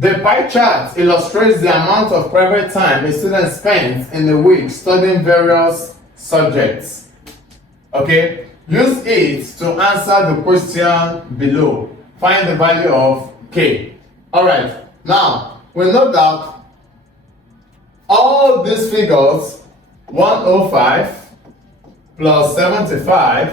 The pie chart illustrates the amount of private time a student spends in a week studying various subjects. Okay, use it to answer the question below. Find the value of K. Alright, now we know that all these figures, 105 plus 75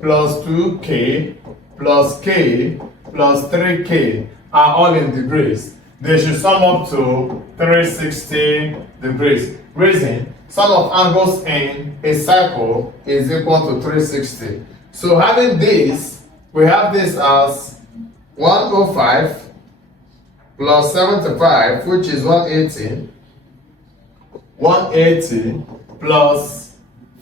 plus 2K plus K plus 3K are all in degrees. They should sum up to 360 degrees. Reason, sum of angles in a circle is equal to 360. So having this, we have this as 105 plus 75, which is 180. 180 plus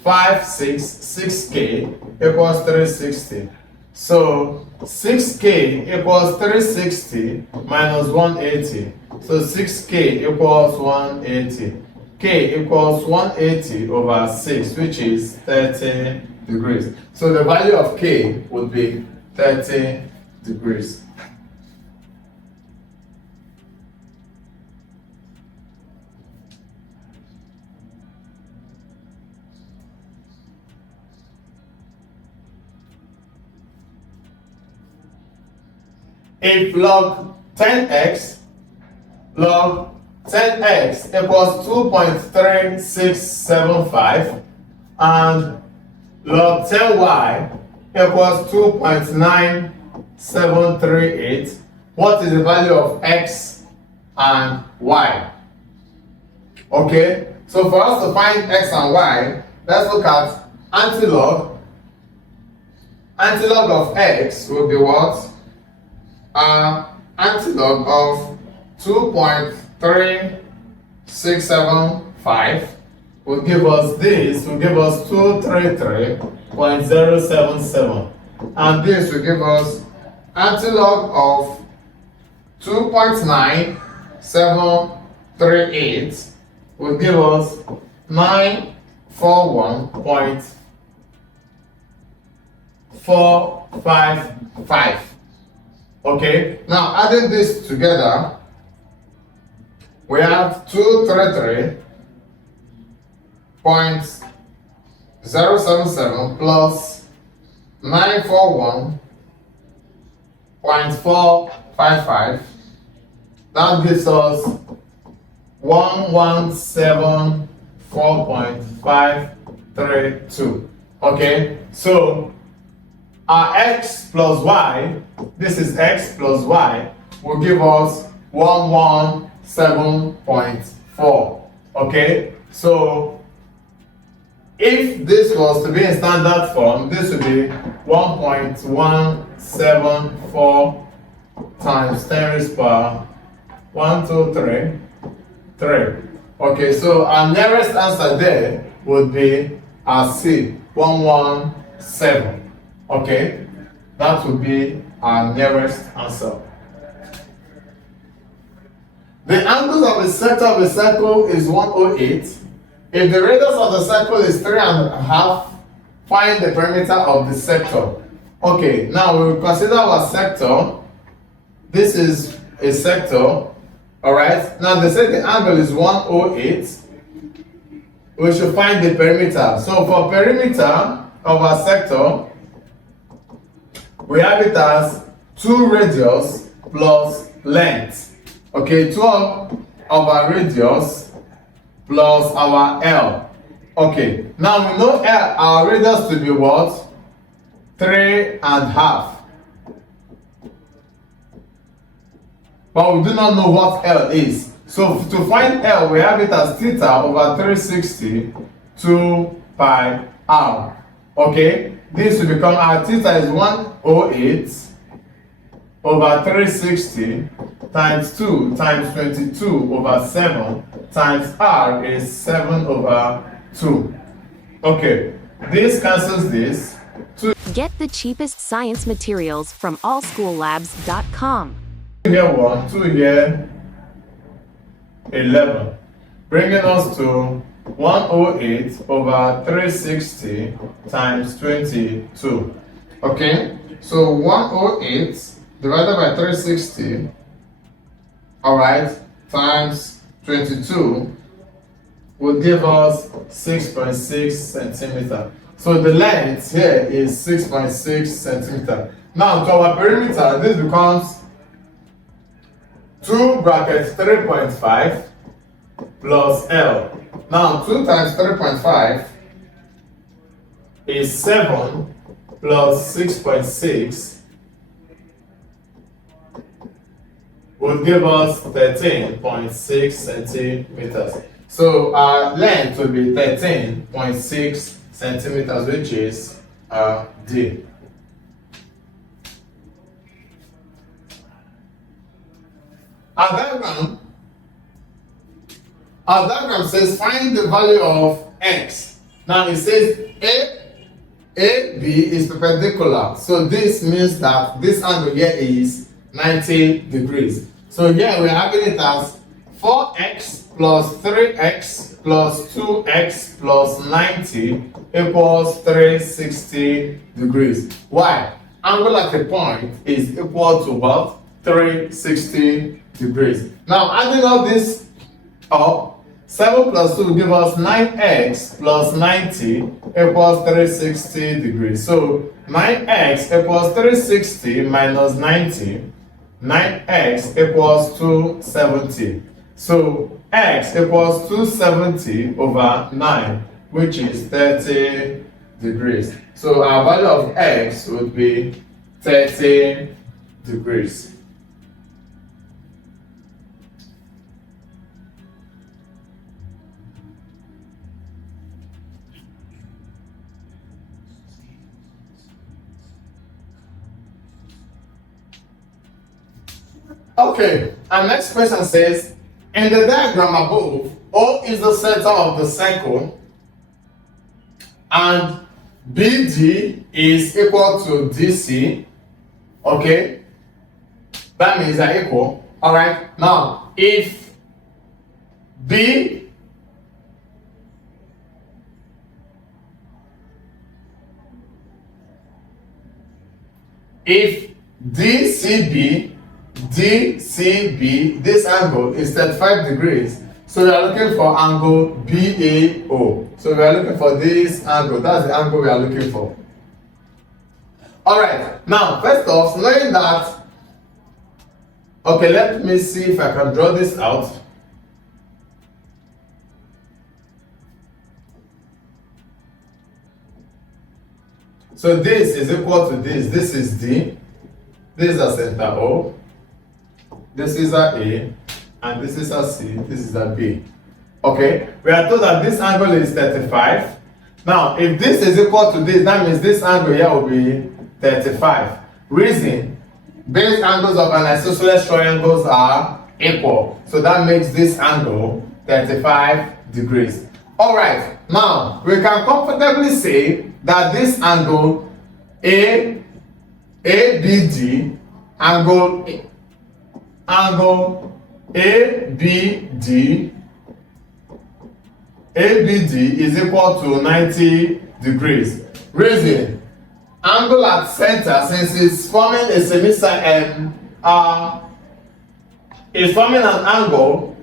6K equals 360. So 6K equals 360 minus 180. So 6K equals 180. K equals 180 over 6, which is 30 degrees. So the value of K would be 30 degrees. If log 10x equals 2.3675 and log 10y equals 2.9738, what is the value of x and y? Okay, so for us to find x and y, let's look at antilog. Antilog of x will be what? Antilog of 2.3675 will give us this, will give us 233.077, and this will give us antilog of 2.9738 will give us 941.455. Okay, now adding this together, we have 233.077 plus 941.455. That gives us 1174.532. Okay, so our x plus y, this is x plus y, will give us 117.4. Okay, so if this was to be in standard form, this would be 1.174 times 10 raised power 3. Okay, so our nearest answer there would be our C, 117. Okay, that would be our nearest answer. The angles of the sector of a circle is 108. If the radius of the circle is 3.5, find the perimeter of the sector. Okay, now we will consider our sector. This is a sector. Alright, now they say the angle is 108. We should find the perimeter. So for perimeter of our sector, we have it as 2 radius plus length. Okay, 2 of our radius plus our L. Okay, now we know our radius to be what? 3.5. But we do not know what L is. So to find L, we have it as theta over 360 2 pi r. Okay, this will become our theta is 108 over 360 times 2 times 22 over 7 times r is 7 over 2. Okay, this cancels this. Get the cheapest science materials from allschoollabs.com. 2 here 1, 2 here 11, bringing us to 108 over 360 times 22. Okay, so 108 divided by 360 all right, times 22 will give us 6.6 centimeter. So the length here is 6.6 centimeter. Now to our perimeter, this becomes 2 brackets 3.5 plus L. Now 2 times 3.5 is 7 plus 6.6 will give us 13.6 centimeters. So our length will be 13.6 centimeters, which is D. Our diagram says find the value of x. Now it says AB is perpendicular. So this means that this angle here is 90 degrees. So here we're having it as 4x plus 3x plus 2x plus 90 equals 360 degrees. Why? Angle at a point is equal to what? 360 degrees. Now adding all this up, 7 plus 2 will give us 9x plus 90 equals 360 degrees. So 9x equals 360 minus 90. 9x equals 270. So x equals 270 over 9, which is 30 degrees. So our value of x would be 30 degrees. Okay, our next question says, in the diagram above, O is the center of the circle and BD is equal to DC. Okay, that means they're equal. All right, now if B if DCB, this angle is 35 degrees. So we are looking for angle BAO. So we are looking for this angle. That's the angle we are looking for. Alright, now first off, knowing that, okay, let me see if I can draw this out. So this is equal to this. This is D. This is a center O. This is a and this is a C, this is a B. Okay, we are told that this angle is 35. Now, if this is equal to this, that means this angle here will be 35. Reason, base angles of an isosceles triangles are equal. So that makes this angle 35 degrees. Alright, now we can comfortably say that this angle ABD, angle ABD is equal to 90 degrees. Reason, angle at center, since it's forming a semicircle, is forming an angle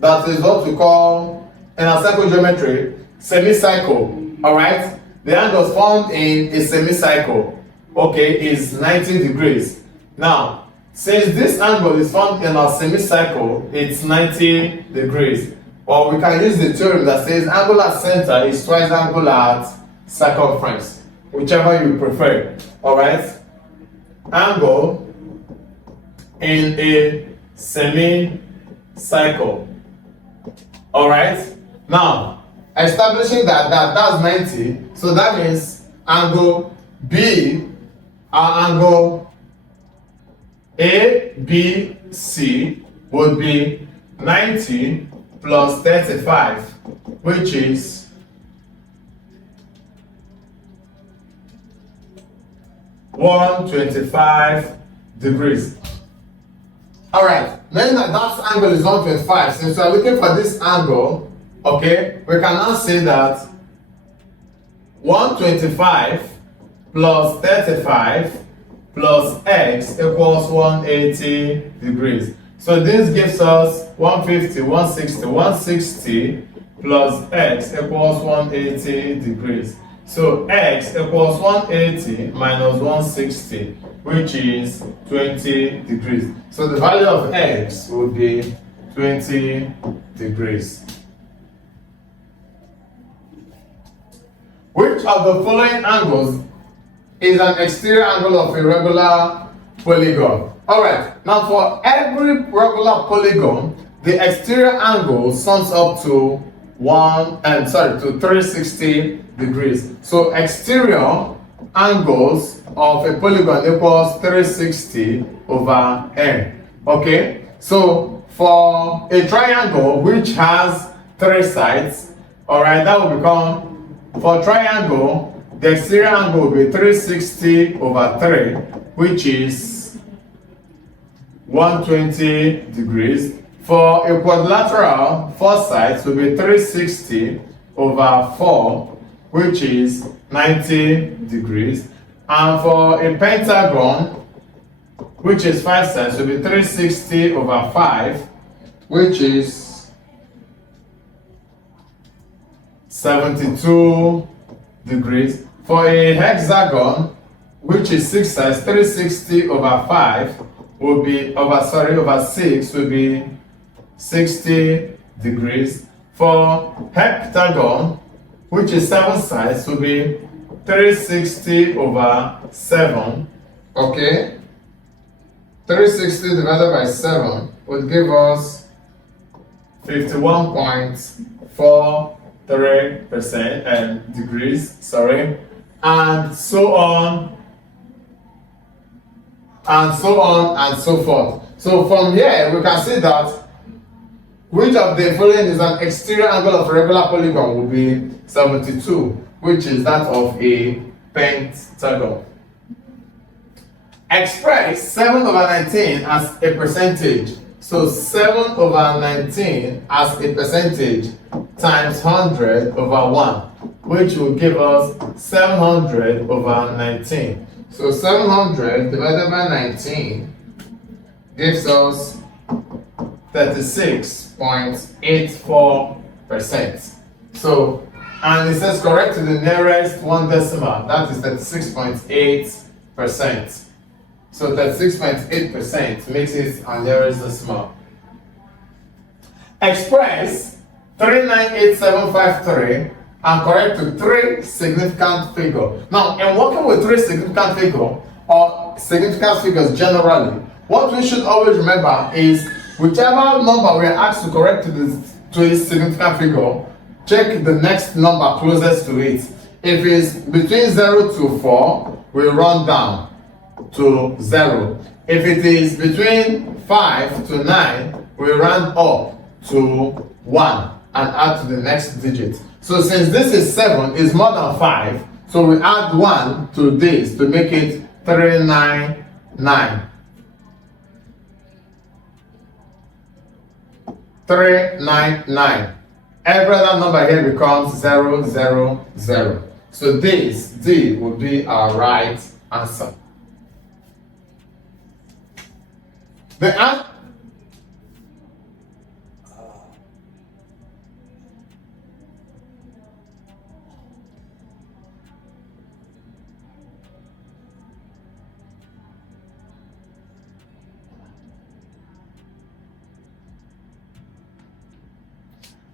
that is what we call in our circle geometry semicircle. All right, the angle formed in a semicircle, okay, is 90 degrees. Now, since this angle is formed in a semicircle, it's 90 degrees. Or we can use the theorem that says angle at center is twice angle at circumference, whichever you prefer. Alright? Angle in a semicircle. Alright? Now, establishing that's 90, so that means angle B, our angle ABC would be 90 plus 35, which is 125 degrees. Alright, knowing that angle is 125, since we are looking for this angle, okay, we can now say that 125 plus 35 plus x equals 180 degrees. So this gives us 150, 160, 160 plus x equals 180 degrees. So x equals 180 minus 160, which is 20 degrees. So the value of x would be 20 degrees. Which of the following angles is an exterior angle of a regular polygon? Alright, now for every regular polygon, the exterior angle sums up to 360 degrees. So exterior angles of a polygon equals 360 over n. Okay, so for a triangle which has 3 sides, alright, that will become, for triangle, the exterior angle will be 360 over 3, which is 120 degrees. For a quadrilateral, 4 sides will be 360 over 4, which is 90 degrees. And for a pentagon, which is 5 sides, will be 360 over 5, which is 72 degrees. For a hexagon, which is 6 sides, 360 over 5 will be over 6 will be 60 degrees. For heptagon, which is 7 sides, will be 360 over 7. Okay, 360 divided by 7 would give us 51.43% and degrees, and so on and so on and so forth. So from here we can see that which of the following is an exterior angle of a regular polygon will be 72, which is that of a pentagon. Express 7 over 19 as a percentage. So 7 over 19 as a percentage times 100 over 1, which will give us 700 over 19. So 700 divided by 19 gives us 36.84%. So, and it says correct to the nearest 1 decimal, that is 36.8%. So 36.8% makes it our nearest decimal. Express 398753 and correct to 3 significant figures. Now, in working with 3 significant figures or significant figures generally, what we should always remember is whichever number we are asked to correct to a significant figure, check the next number closest to it. If it's between 0 to 4, we run down to 0. If it is between 5 to 9, we run up to 1 and add to the next digit. So since this is 7, is more than 5, so we add 1 to this to make it 399. 399. Every other number here becomes 000. So this D will be our right answer. The answer.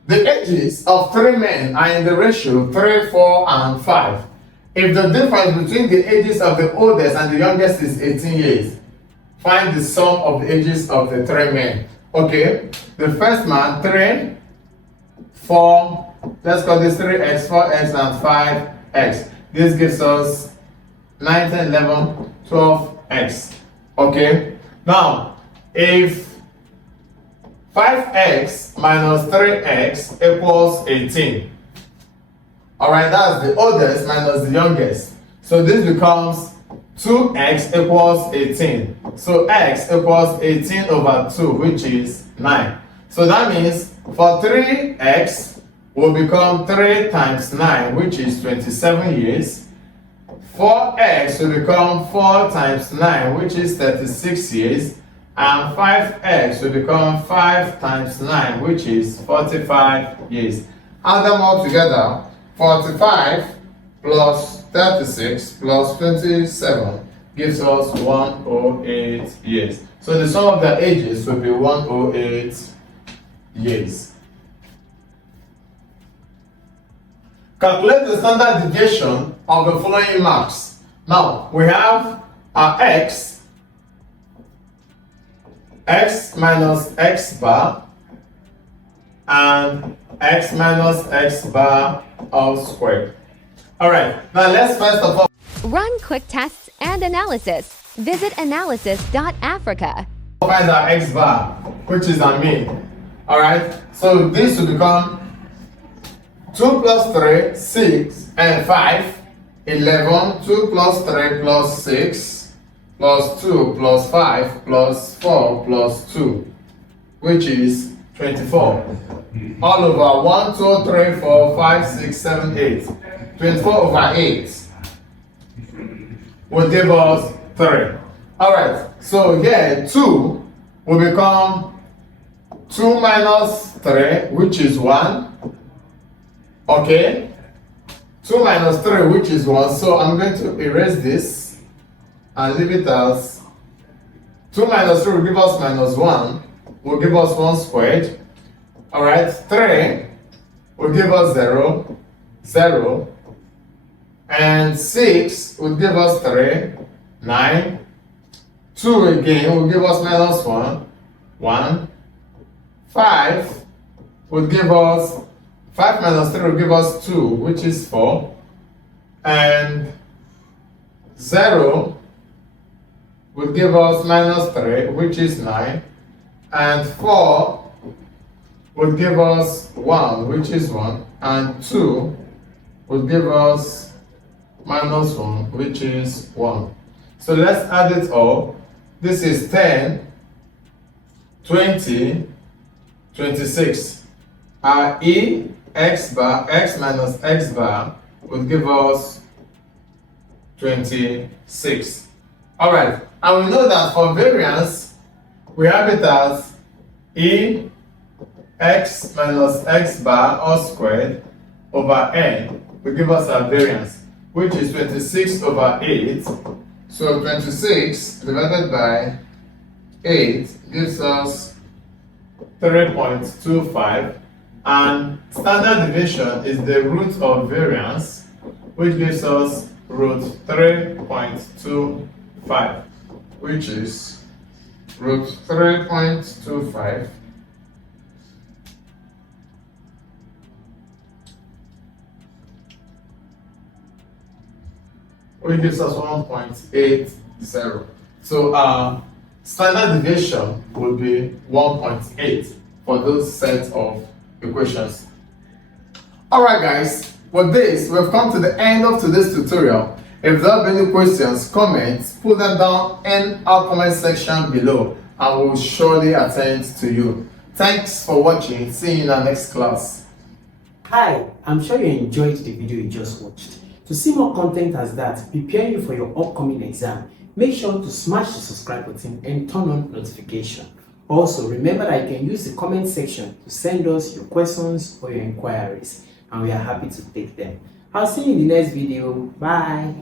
The ages of 3 men are in the ratio 3, 4, and 5. If the difference between the ages of the oldest and the youngest is 18 years, find the sum of the ages of the 3 men. Okay, the first man, 3, 4, let's call this 3x, 4x, and 5x. This gives us 9, 10, 11, 12x. Okay, now if 5x minus 3x equals 18. Alright, that's the oldest minus the youngest. So this becomes 2x equals 18. So x equals 18 over 2, which is 9. So that means for 3x will become 3 times 9, which is 27 years. 4x will become 4 times 9, which is 36 years. And 5x will become 5 times 9, which is 45 years. Add them all together. 45 plus 36 plus 27 gives us 108 years. So the sum of their ages will be 108 years. Calculate the standard deviation of the following marks. Now, we have our x minus x bar, and x minus x bar all squared. Alright, now let's first of all run quick tests and analysis. Visit analysis.africa. find our x bar, which is our mean. Alright, so this will become 2 plus 3, 6, and 5, 11, 2 plus 3 plus 6, plus 2 plus 5 plus 4 plus 2, which is 24. All over 1, 2, 3, 4, 5, 6, 7, 8. 24 over 8 will give us 3. Alright, so here 2 will become 2 minus 3, which is 1. Okay? 2 minus 3, which is 1. So I'm going to erase this and leave it as 2 minus 3 will give us minus 1, will give us 1 squared. Alright, 3 will give us 0, 0. And 6 will give us 3, 9. 2 again will give us minus 1, 1. 5 will give us 5 minus 3 will give us 2, which is 4. And 0 will give us minus 3, which is 9. And 4 will give us 1, which is 1. And 2 will give us minus 1, which is 1. So let's add it all. This is 10, 20, 26. Our E, x bar, x minus x bar will give us 26. Alright, and we know that for variance, we have it as E x minus x bar all squared over n will give us our variance, which is 26 over 8. So 26 divided by 8 gives us 3.25, and standard deviation is the root of variance, which gives us root 3.25, which is root 3.25. Which gives us 1.80. So our standard deviation will be 1.8 for those sets of equations. Alright guys, with this, we've come to the end of today's tutorial. If there are any questions, comments, put them down in our comment section below and we'll surely attend to you. Thanks for watching. See you in our next class. Hi, I'm sure you enjoyed the video you just watched. To see more content as that, preparing you for your upcoming exam, make sure to smash the subscribe button and turn on notification. Also, remember that you can use the comment section to send us your questions or your inquiries, and we are happy to take them. I'll see you in the next video. Bye.